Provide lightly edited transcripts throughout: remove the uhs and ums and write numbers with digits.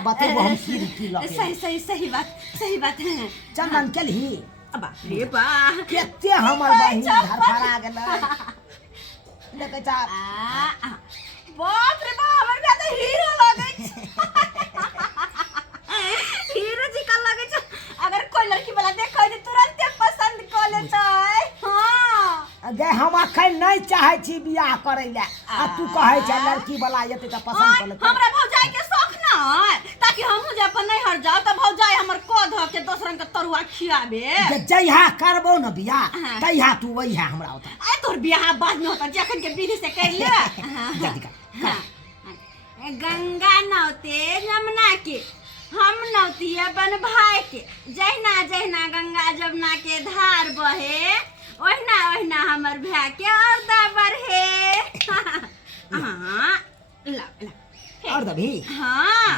बातें वो हम की लगे सही सही सही बात है। चंदन के ही अब रे बा केते हमर बहिन घर फरा गेलै देखे चा बाप रे बा हमर बा त हीरो लगे हीरो जी का लगे छ। अगर कोई लड़की वाला देखै त तुरंत पसंद क लेतै। हां गे हम अखन नहीं चाहे छी बियाह करे ले आ तू कहे छ लड़की वाला एते त पसंद कर लेतै। हमरा भौजाई के शौक ना है ताकि हम जे अपन नहीं हट जाओ त भौजाई हमर को ध के दोसरन के तरुआ खियाबे। जइहा करबो न बियाह तइहा तू वही है हमरा ओता आ तोर बियाह बाद में होता जखन के विधि से कर ले। जल्दी कर गंगा नौते यमुना के हम नौती अपन भाई के जहिना जहिना गंगा जमुना के धार बहे ओहिना ओहिना हमर भाई के अर्दा बढ़े। हां ला और दभी हां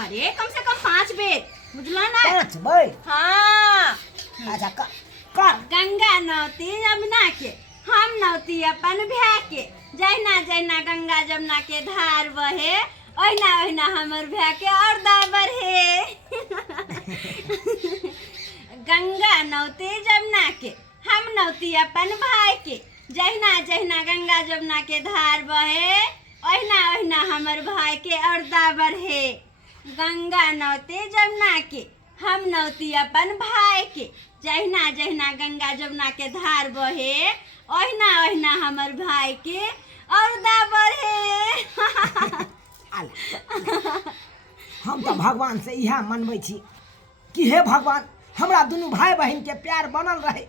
अरे कम से कम 5 बेर बुझला ना 5 बेर। हां अच्छा कर गंगा नौती यमुना के हम नौती अपन भाई के जहिना जहिना गंगा जमुना के धार बहे ओहिना ओहिना हमर भाई के अर्दा बढ़े। गंगा नौती जमुना के हम नौती अपन भाई के जहिना जहिना गंगा जमुना के धार बहे ओहिना ओहिना हमर भाई के अर्दा बढ़े। गंगा नौती जमुना के हम नौती अपन भाई के जहिना जहिना गंगा जमुना के धार बहे ओहिना ओहिना हमर भाई के अर्दा बढ़े। हम तो भगवान से यह मनबै छी कि हे भगवान हमरा दुनू भाई बहन के प्यार बनल रहे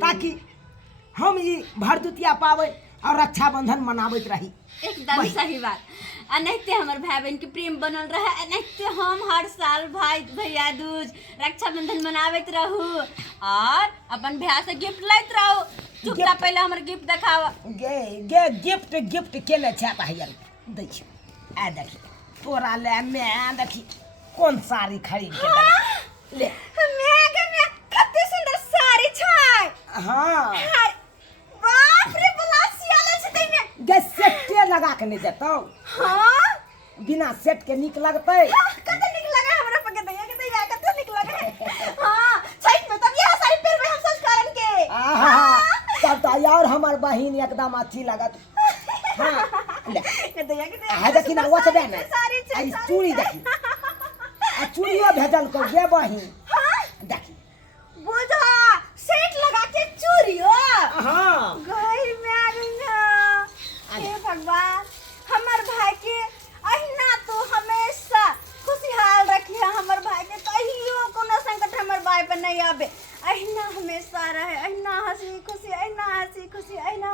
ताकि हम ई भरदुतिया पावे और रक्षाबंधन मनावत रही। एकदम सही बात। अनहते हमर भाई बहन के प्रेम बनल रहे अनहते हम हर साल भाई भैया दूज रक्षाबंधन मनावत रहू और अपन भैया से गिफ्ट लैत रहू। चुपता पहले हमर गिफ्ट देखाव। गे गे गिफ्ट केने छै भाईयर दै छी आ देखी तोरा ले मैं देखी कौन साड़ी खरीद के दे ले मैं कते सुंदर साड़ी छै। हां बाप रे बलासिया ले छै तइने गे सेट लगा के नहीं देतौ। हां बिना सेट के निक लगतै कते निक लगे हमरा पके दैया कते निक लगे। हां छठ में तब यह साड़ी पहनबे हम संस्कारन के। आहा तब तो यार हमर बहिन एकदम अच्छी लागत। हां ले दैया के आ देखी ना वो दे ना आई चूड़ी देखी आ चूड़ियो भेजल को गे बहिन। हां देखी बुझा सेट लगा के चूड़ियो। हां गई में गंगा हे भगवान हमर भाई के अहिना तो हमेशा खुशहाल रखिए। हमर भाई के कहियो कोनो संकट हमर भाई पे नहीं आवे अहिना हमेशा रहे अहिना हंसी खुशी अहिना हंसी खुशी अहिना